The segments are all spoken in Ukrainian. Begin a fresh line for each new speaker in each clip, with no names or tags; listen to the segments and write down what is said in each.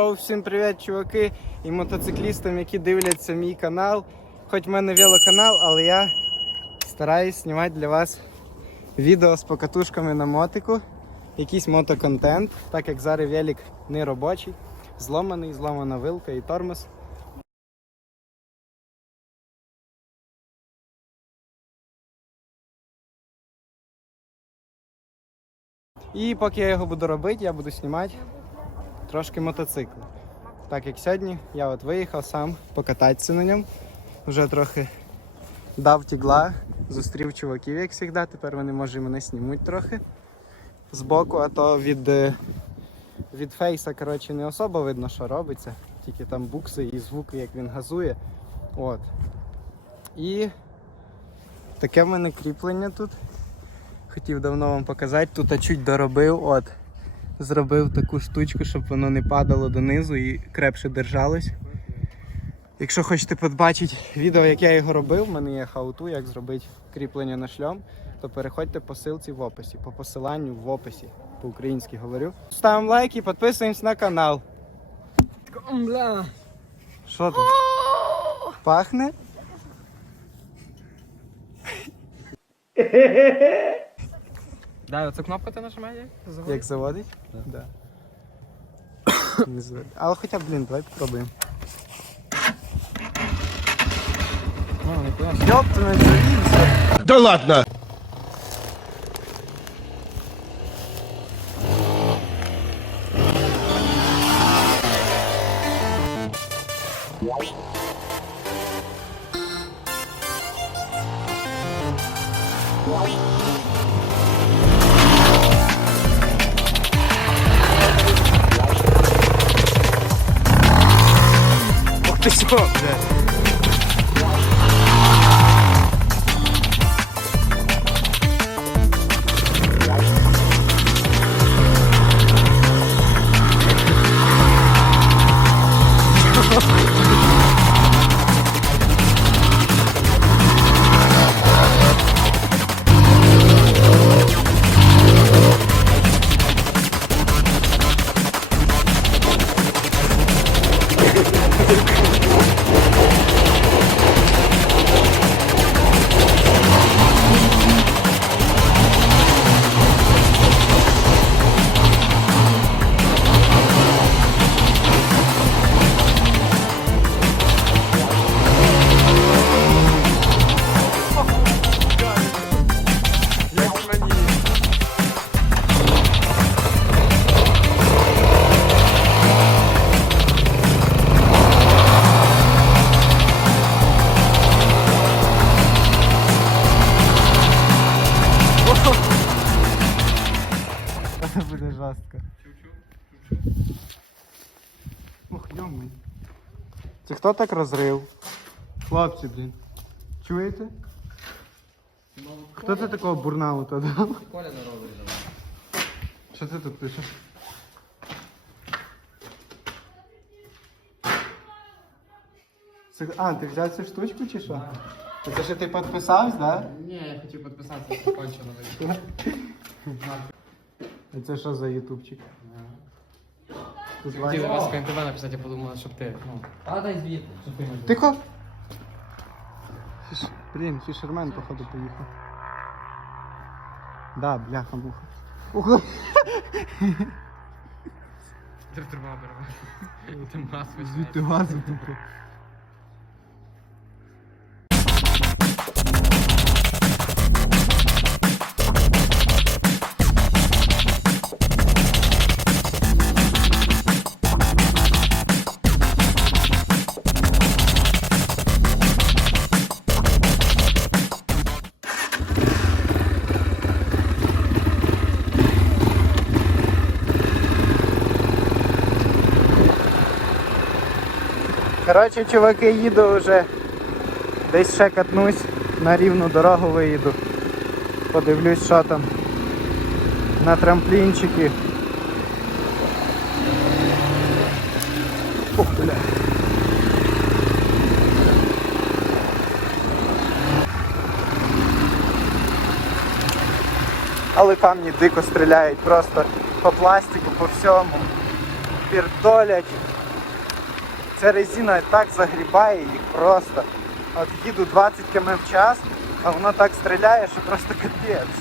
Йоу, всім привіт, чуваки і мотоциклістам, які дивляться мій канал. Хоч в мене велоканал, але я стараюсь знімати для вас відео з покатушками на мотику, якийсь мотоконтент, так як зараз велик не робочий, зломаний, зломана вилка і тормоз. І поки я його буду робити, я буду знімати трошки мотоцикл. Так як сьогодні я от виїхав сам покататися на ньому. Вже трохи дав тігла, зустрів чуваків, як завжди. Тепер вони може мене знімуть трохи збоку, а то від, е, від фейса коротше, не особо видно, що робиться. Тільки там букси і звуки, як він газує. От. І таке в мене кріплення тут. Хотів давно вам показати. Тут я чуть доробив. От. Зробив таку штучку, щоб воно не падало донизу і крепше держалось. Якщо хочете побачити відео, як я його робив, в мене є хауту, як зробити кріплення на шльом, то переходьте по ссылці в описі, по посиланню в описі, по-українськи говорю. Ставимо лайк і підписуємось на канал. Що там? Пахне?
Да, оцю кнопку ти нажимаєш?
Як заводить? Да. Не заводить. Але хоча б, блін, давай попробуємо.
Ну,
не завівся.
Да ладно!
Ох ти що, буде жорстко. Ох, йомий. Це хто так розрив? Хлопці, блін. Чуєте? Хто це такого бурнаута дав?
Коля не робить.
Що ти тут пишеш? Це- А, ти взяв цю штучку чи що? Це що ти підписався, да?
Ні, я хотів підписатися, що кончено вийшло.
А це що за ютубчик? Тут
Хотів вас КНТВ написати, я подумала, щоб ти. Ну, а дай звідти, щоб ти не
Тихо! Фіш... Блін, фішермен, походу, поїхав. Да, бляха муха. Ух,
Ти бере. Ти маску
звідти газу тупо. Коротше, чуваки, їду вже. Десь ще катнусь, на рівну дорогу виїду. Подивлюсь, що там. На трамплінчики. Ох, бля. Але камні дико стріляють просто по пластику, по всьому. Пірдолять. Ця резина так загрібає їх просто. От їду 20 км в час, а воно так стріляє, що просто капець.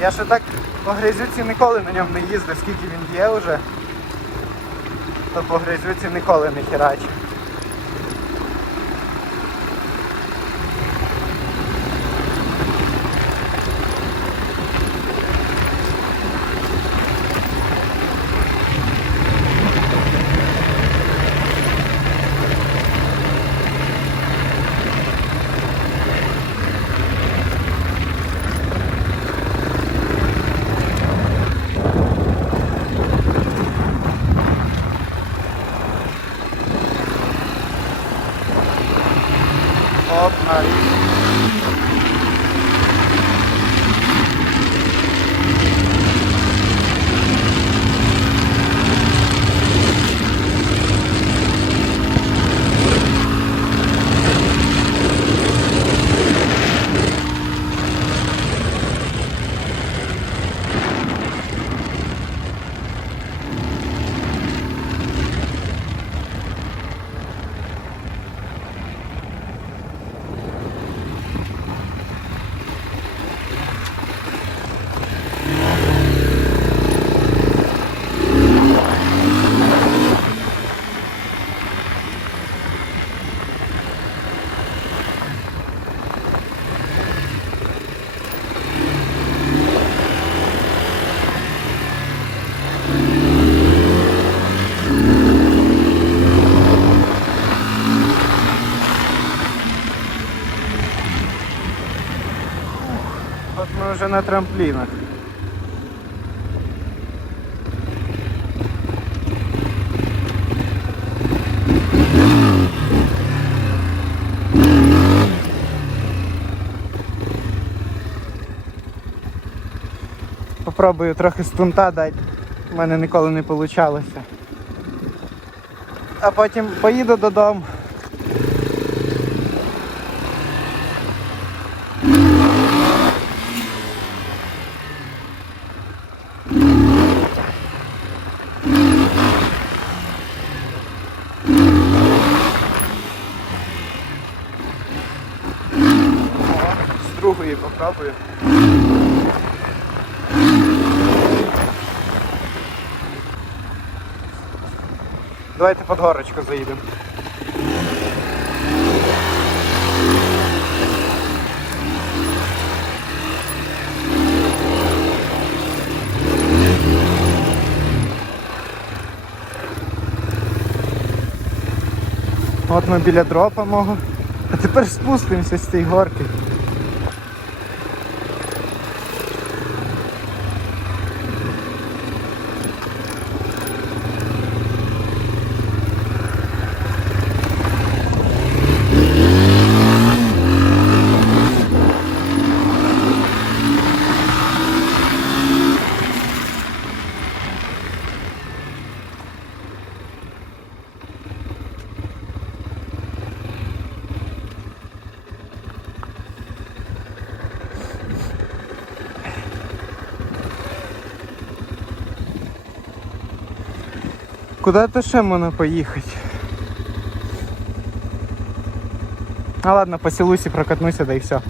Я ще так по грязюці ніколи на ньому не їздив, скільки він є вже. То по грязюці ніколи не херачив. Оп, на От на трамплінах. Попробую трохи стунта дати. У мене ніколи не вийшло. А потім поїду додому. Другої попробую. Давайте під горочку заїдемо. От ми біля дропа мого. А тепер спустимося з цієї горки. Куди то ще можна поїхати? А ладно, по Сілусі прокатнуся, да і все.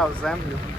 causando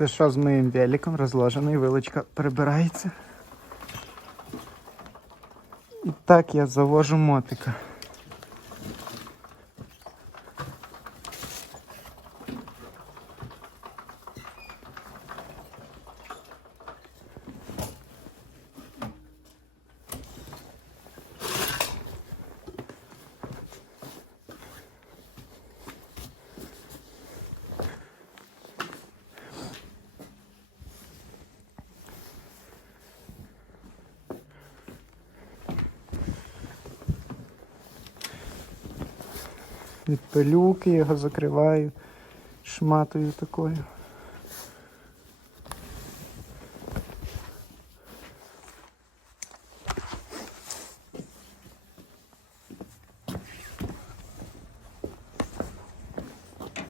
Це що з моїм великом розложений, вилочка прибирається. І так я завожу мотика. Від пилюки його закриваю шматою такою.